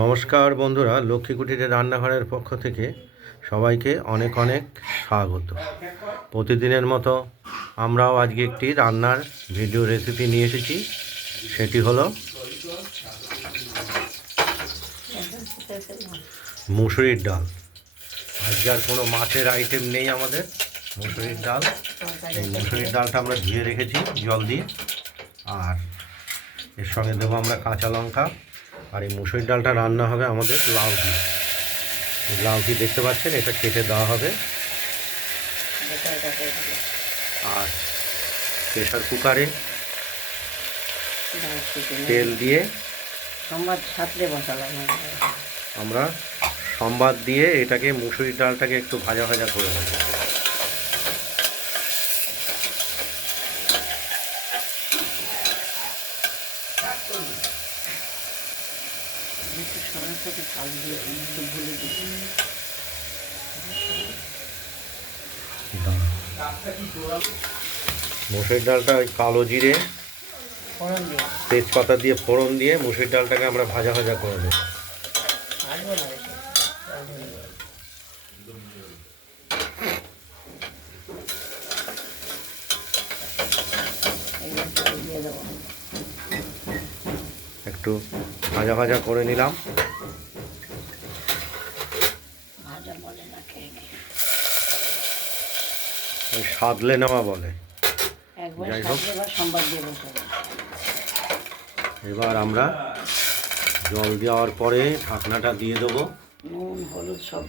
নমস্কার বন্ধুরা, লক্ষ্মী কুটিরের রান্নাঘরের পক্ষ থেকে সবাইকে অনেক অনেক স্বাগত। প্রতিদিনের মতো আমরাও আজকে একটি রান্নার ভিডিও রেসিপি নিয়ে এসেছি। সেটি হলো মুসুরির ডাল। আজকে আর কোনো মাছের আইটেম নেই আমাদের, মুসুরির ডাল। এই মুসুরির ডালটা আমরা ধুয়ে রেখেছি জল দিয়ে, আর এর সঙ্গে দেবো আমরা কাঁচা লঙ্কা। আর এই মুসুরির ডালটা রান্না হবে আমাদের লাউ দিয়ে। লাউটি দেখতে পাচ্ছেন, এটা কেটে দেওয়া হবে। আর প্রেশার কুকারে তেল দিয়ে আমরা সম্বাদ দিয়ে এটাকে মুসুরির ডালটাকে একটু ভাজা ভাজা করে নেব। মুসুরির ডালটা ওই কালো জিরে তেজপাতা দিয়ে ফোড়ন দিয়ে মুসুরির ডালটাকে আমরা ভাজা ভাজা করে নেব। একটু ভাজা ভাজা করে নিলাম। ওই সাদলে নেওয়া বলে। যাই হোক, এবার আমরা জল দেওয়ার পরে ঢাকনাটা দিয়ে দেবো। নুন হলুদ সব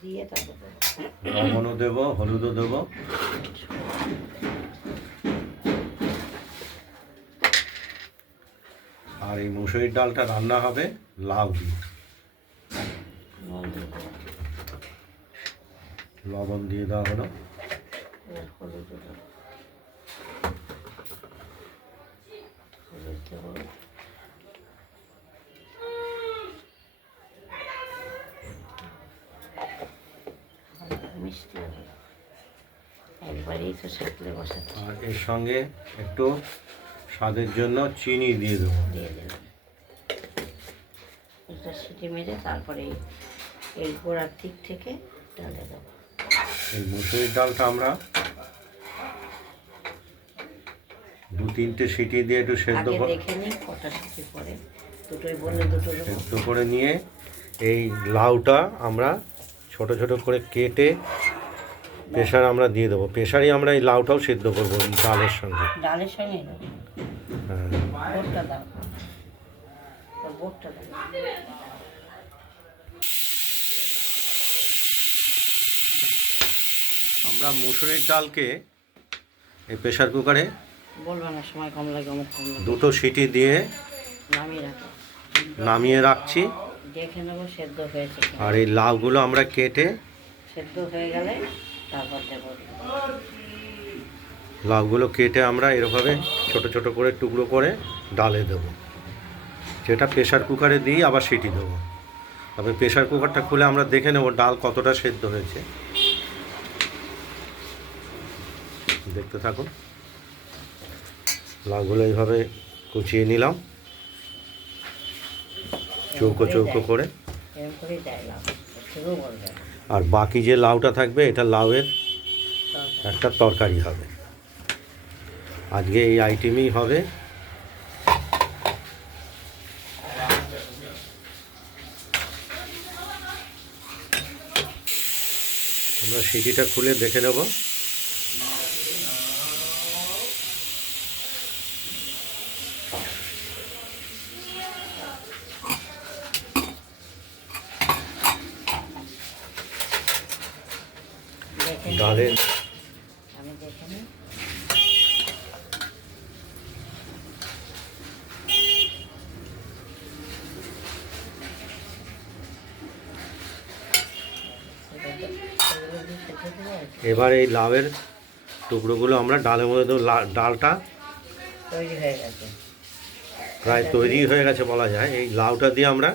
দিয়ে লবণও দেবো, হলুদও দেবো। আর এই মুসুরির ডালটা রান্না হবে লাউ দিয়ে। লবণ দিয়ে দেওয়া হলো। আর এর সঙ্গে একটু স্বাদের জন্য চিনি দিয়ে দেবো। সিটি মেরে তারপরে এই গোড়ার দিক থেকে ডালে দেবো। এই মুসুরির ডালটা আমরা 2-3টে সিটি দিয়ে একটু সেদ্ধ করে নিয়ে এই লাউটা আমরা ছোট ছোট করে কেটে প্রেশার আমরা দিয়ে দেবো। প্রেশারই আমরা এই লাউটাও সেদ্ধ করবো ডালের সঙ্গে। আমরা মুসুরির ডালকে এই প্রেশার কুকারে দুটো সিটি দিয়ে নামিয়ে রাখছি। আর এই লাউগুলো আমরা কেটে সেদ্ধ হয়ে গেলে তারপর দেব। লাউগুলো কেটে আমরা এরভাবে ছোট ছোট করে টুকরো করে ডালে দেবো, যেটা প্রেশার কুকারে দিয়ে আবার সিটি দেবো। তবে প্রেশার কুকারটা খুলে আমরা দেখে নেব ডাল কতটা সেদ্ধ হয়েছে। দেখতে থাকুন। লাউগুলো এইভাবে কুচিয়ে নিলাম চৌকো চৌকো করে। আর বাকি যে লাউটা থাকবে, এটা লাউয়ের একটা তরকারি হবে। আজকে এই আইটেমই হবে। আমরা সিটিটা খুলে দেখে নেব। ডালের এবার এই লাউয়ের টুকরোগুলো আমরা ডালের মধ্যে দেবো। ডালটা তৈরি হয়ে গেছে, প্রায় তৈরি হয়ে গেছে বলা যায়। এই লাউটা দিয়ে আমরা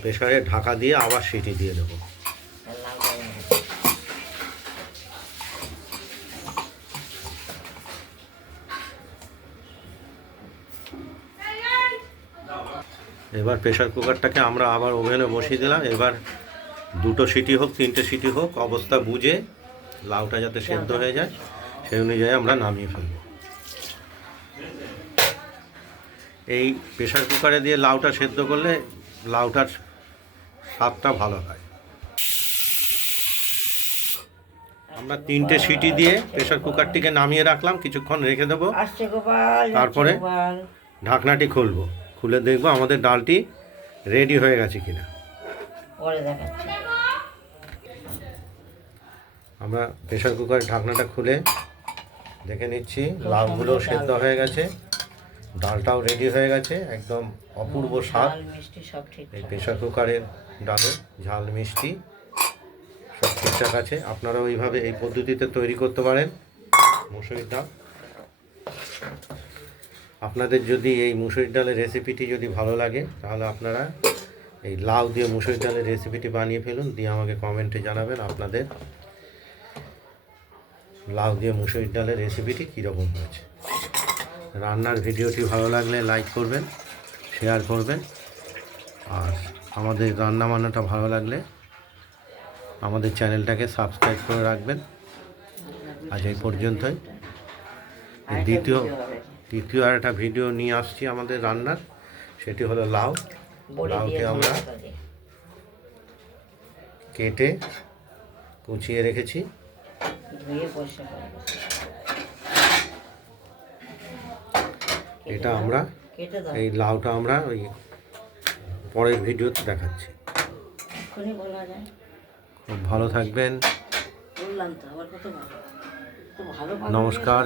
প্রেসারে ঢাকা দিয়ে আবার সিটি দিয়ে দেবো। এবার প্রেশার কুকারটাকে আমরা আবার ওভেনে বসিয়ে দিলাম। এবার 2টো সিটি হোক 3টে সিটি হোক, অবস্থা বুঝে লাউটা যাতে সেদ্ধ হয়ে যায় সেই অনুযায়ী আমরা নামিয়ে ফেলব। এই প্রেশার কুকারে দিয়ে লাউটা সেদ্ধ করলে লাউটার স্বাদটা ভালো হয়। আমরা 3টে সিটি দিয়ে প্রেশার কুকারটিকে নামিয়ে রাখলাম, কিছুক্ষণ রেখে দেবো। আসছে গোপাল, তারপরে গোপাল। ঢাকনাটি খুলবো, খুলে দেখবো আমাদের ডালটি রেডি হয়ে গেছে কিনা। পরে দেখাচ্ছি। আমরা প্রেশার কুকারের ঢাকনাটা খুলে দেখে নিচ্ছি লাউগুলো সেদ্ধ হয়ে গেছে, ডালটাও রেডি হয়ে গেছে, একদম অপূর্ব স্বাদ। ঝাল মিষ্টি সব ঠিক। এই প্রেশার কুকারের ডালে ঝাল মিষ্টি সব ঠিকঠাক আছে। আপনারাও এইভাবে এই পদ্ধতিতে তৈরি করতে পারেন মুসুরির ডাল। আপনাদের যদি এই মুসুরির ডালের রেসিপিটি যদি ভালো লাগে তাহলে আপনারা এই লাউ দিয়ে মুসুরির ডালের রেসিপিটি বানিয়ে ফেলুন, দিয়ে আমাকে কমেন্টে জানাবেন আপনাদের লাউ দিয়ে মুসুরির ডালের রেসিপিটি কীরকম হয়েছে। রান্নার ভিডিওটি ভালো লাগলে লাইক করবেন, শেয়ার করবেন, আর আমাদের রান্না বান্নাটা ভালো লাগলে আমাদের চ্যানেলটাকে সাবস্ক্রাইব করে রাখবেন। আজ এই পর্যন্তই। দ্বিতীয় আর একটা ভিডিও নিয়ে আসছি আমাদের রান্নার, সেটি হলো লাউ। লাউকে আমরা কেটে কুচিয়ে রেখেছি। এটা আমরা এই লাউটা আমরা ওই পরের ভিডিওতে দেখাচ্ছি। খুব ভালো থাকবেন। নমস্কার।